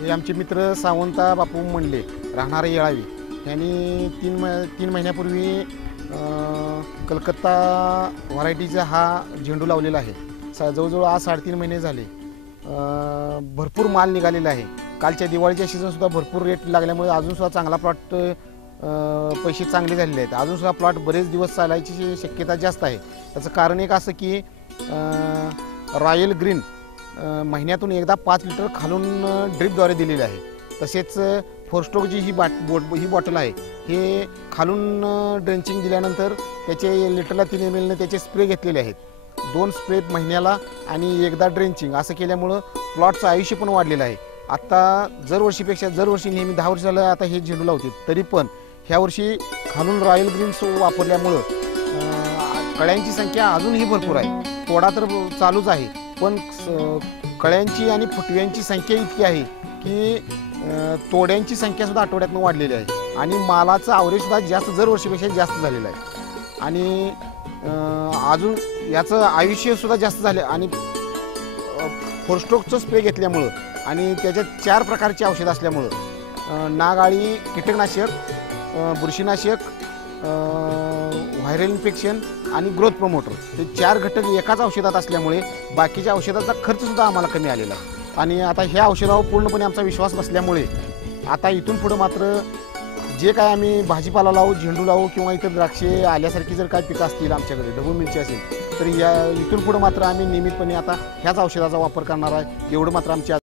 हे आमचे मित्र सावंता बापू मंडले राहणार येळावी यांनी तीन महिन्यापूर्वी कलकत्ता व्हरायटीचा हा झेंडू लावलेला आहे। जवळजवळ आज 3.5 महिने झाले। भरपूर माल निघालेला आहे। कालच्या दिवाळीच्या सीझनसुद्धा भरपूर रेट लागल्यामुळे अजूनसुद्धा चांगला प्लॉट पैसे चांगले झालेले आहेत। अजूनसुद्धा प्लॉट बरेच दिवस चालायची शक्यता जास्त आहे। त्याचं कारण एक असं की रॉयल ग्रीन महिन्यातून एकदा 5 लिटर खालून ड्रिपद्वारे दिलेले आहे। तसेच फोरस्ट्रोक जी ही बॉटल आहे हे खालून ड्रेंचिंग दिल्यानंतर त्याचे लिटरला 3 ml ने त्याचे स्प्रे घेतलेले आहेत। 2 स्प्रे महिन्याला आणि एकदा ड्रेंचिंग असं केल्यामुळं प्लॉटचं आयुष्य पण वाढलेलं आहे। आता दरवर्षी नेहमी 10 वर्ष झालं आता हे झेंडू लावते, तरी पण ह्या वर्षी खालून रॉयल ग्रीन्स वापरल्यामुळं कळ्यांची संख्या अजूनही भरपूर आहे। तोडा तर चालूच आहे, पण कळ्यांची आणि फुटव्यांची संख्या इतकी आहे की तोड्यांची संख्यासुद्धा आठवड्यातून वाढलेली आहे आणि मालाचं ॲव्हरेजसुद्धा जास्त दरवर्षीपेक्षा जास्त झालेलं आहे आणि अजून याचं आयुष्यसुद्धा जास्त झालं आणि फोरस्ट्रोकचं स्प्रे घेतल्यामुळं आणि त्याच्यात 4 प्रकारची औषधं असल्यामुळं नागाळी, कीटकनाशक, बुरशीनाशक, व्हायरल इन्फेक्शन आणि ग्रोथ प्रमोटर हे 4 घटक एकाच औषधात असल्यामुळे बाकीच्या औषधाचा खर्चसुद्धा आम्हाला कमी आलेला आहे। आणि आता ह्या औषधावर पूर्णपणे आमचा विश्वास बसल्यामुळे आता इथून पुढं मात्र जे काय आम्ही भाजीपाला लावू, झेंडू लावू किंवा इतर द्राक्षे आल्यासारखी जर काय पिकं असतील आमच्याकडे, ढबू मिरची असेल, तर इथून पुढं मात्र आम्ही नियमितपणे आता ह्याच औषधाचा वापर करणार आहे। एवढं मात्र आमच्या